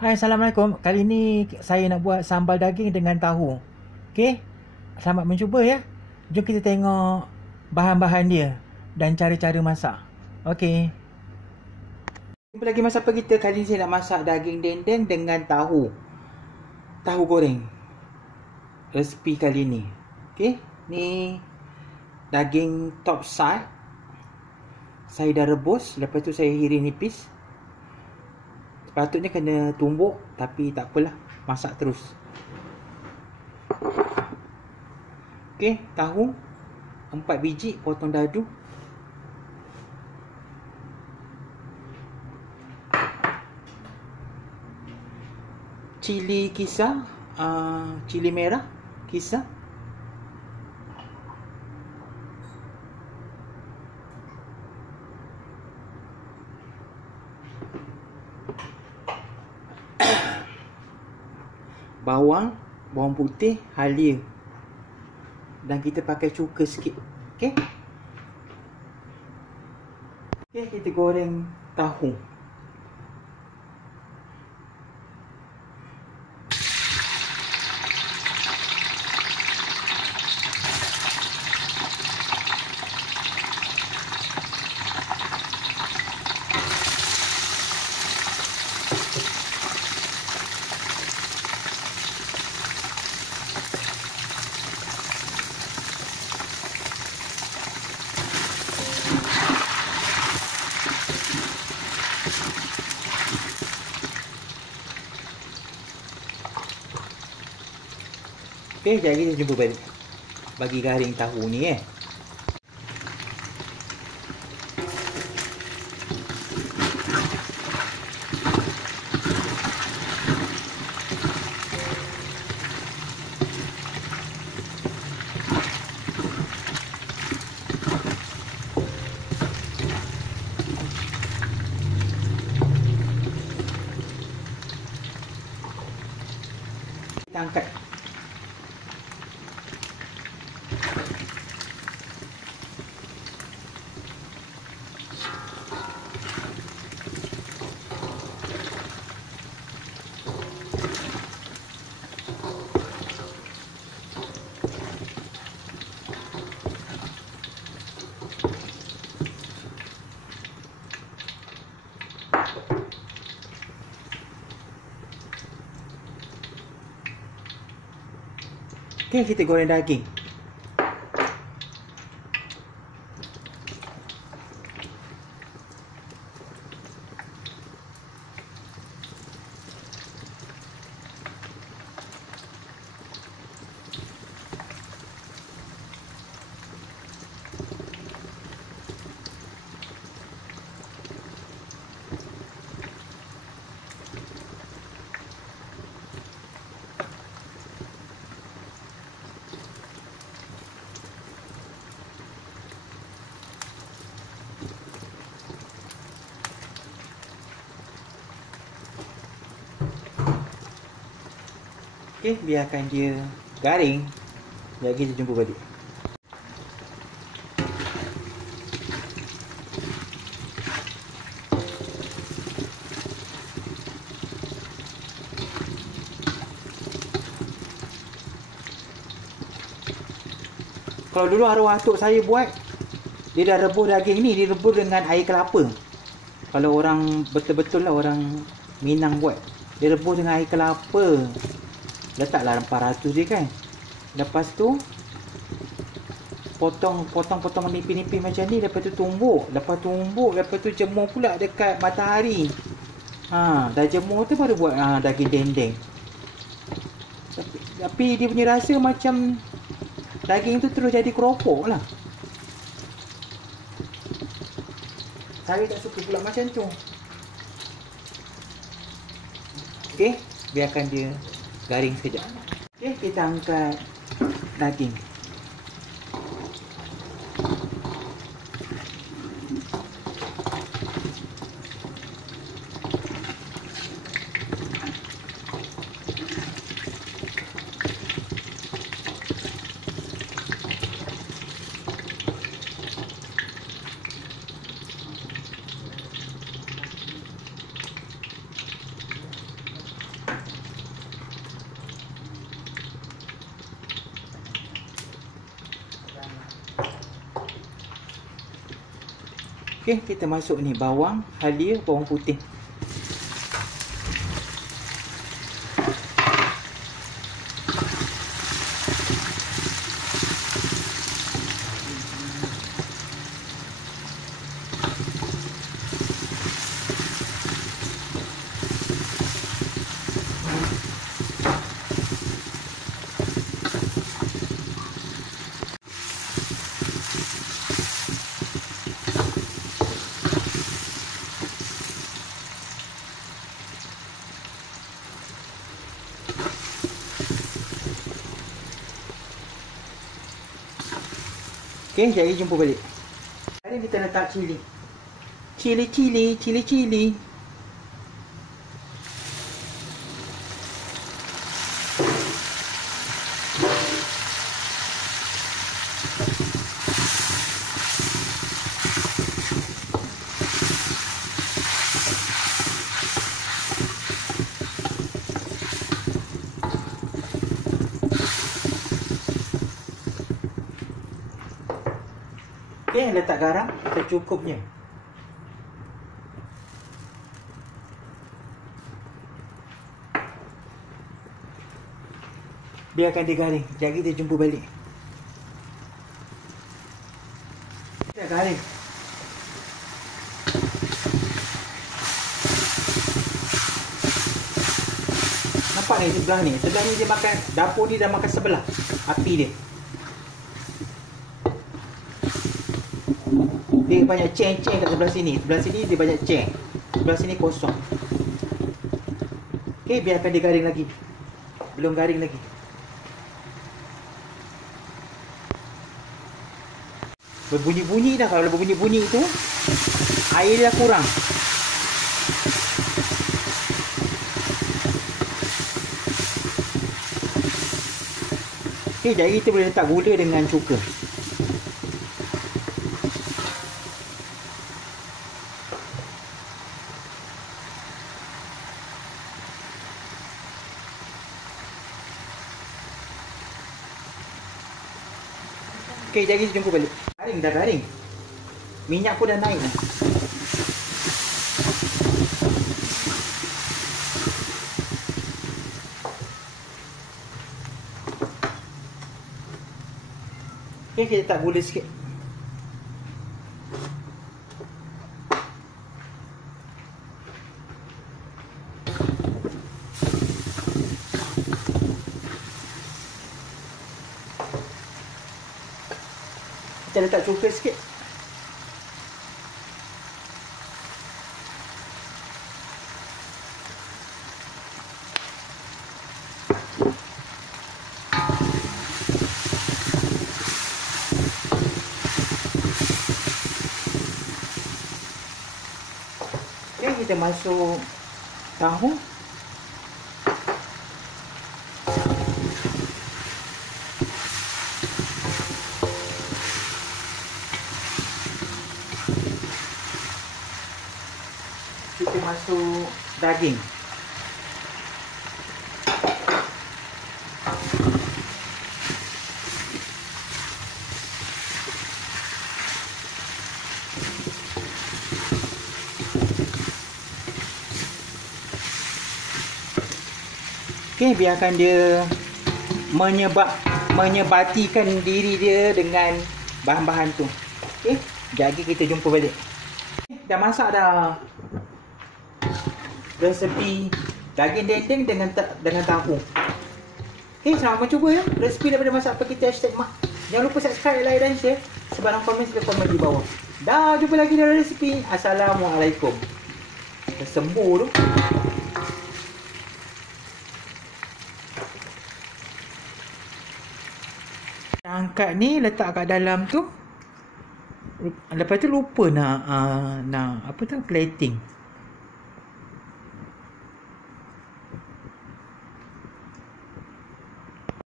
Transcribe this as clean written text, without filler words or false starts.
Hai, Assalamualaikum. Kali ni saya nak buat sambal daging dengan tahu. Okey? Selamat mencuba ya. Jom kita tengok bahan-bahan dia dan cara-cara masak. Okey. Jumpa lagi masak apa kita. Kali ni saya nak masak daging dendeng dengan tahu. Tahu goreng. Resipi kali ni. Okey? Ni daging top side. Saya dah rebus, lepas tu saya iris nipis. Sepatutnya kena tumbuk, tapi tak apalah, masak terus. Okey, tahu 4 biji potong dadu. Cili kisar, cili merah kisar. Bawang putih halia. Dan kita pakai cuka sikit. Okey? Okey, kita goreng tahu. Okey, jadi kita jumpa balik. Bagi garing tahu ni Kita angkat. Okey, kita goreng daging. Okey, biarkan dia garing. Lagi kita jumpa balik. Kalau dulu arwah atuk saya buat, dia dah rebus daging ni, dia rebus dengan air kelapa. Kalau orang betul-betul lah orang Minang buat, dia rebus dengan air kelapa. Letaklah rempah ratus dia kan. Lepas tu potong nipis-nipis macam ni. Lepas tu tumbuk. Lepas tu jemur pula dekat matahari. Dah jemur tu baru buat daging dendeng. Tapi dia punya rasa macam daging tu terus jadi keropok lah. Saya tak suka pula macam tu. Okey, biarkan dia garing sekejap. Okey, kita angkat daging. Okey, kita masuk ni bawang, halia, bawang putih. Okey, jadi jumpa balik. Sekarang kita letak cili. Cili. Okey, letak garam secukupnya. Biarkan dia garing. Jadi kita jumpa balik. Dah garing. Nampak ni sebelah ni. Sebelah ni dia makan, dapur ni dah makan sebelah api dia. Dia banyak ceng-ceng kat sebelah sini. Sebelah sini dia banyak ceng. Sebelah sini kosong. Okey, biarkan dia garing lagi. Belum garing lagi. Berbunyi-bunyi dah. Kalau berbunyi-bunyi tu, air dah kurang. Okey, jadi kita boleh letak gula dengan cuka. Okey, jadi jumpa balik. Garing, dah garing. Minyak pun dah naik dah. Okey, kita letak gula sikit. Kita letak cuka sikit. Okay, kita masuk tahu. Kita masuk daging. Okey, biarkan dia menyebatikan diri dia dengan bahan-bahan tu. Okey, jadi kita jumpa balik. Dah masak dah resepi daging dendeng dengan tahu. Okey, selamat mencuba ya. Resepi daripada Masak Apa Kita #mak. Jangan lupa subscribe, like dan share. Sebarang komen sila komen di bawah. Dah jumpa lagi dalam resepi. Assalamualaikum. Tersembuh tu. Angkat ni letak kat dalam tu. Lepas tu lupa nak apa tu plating.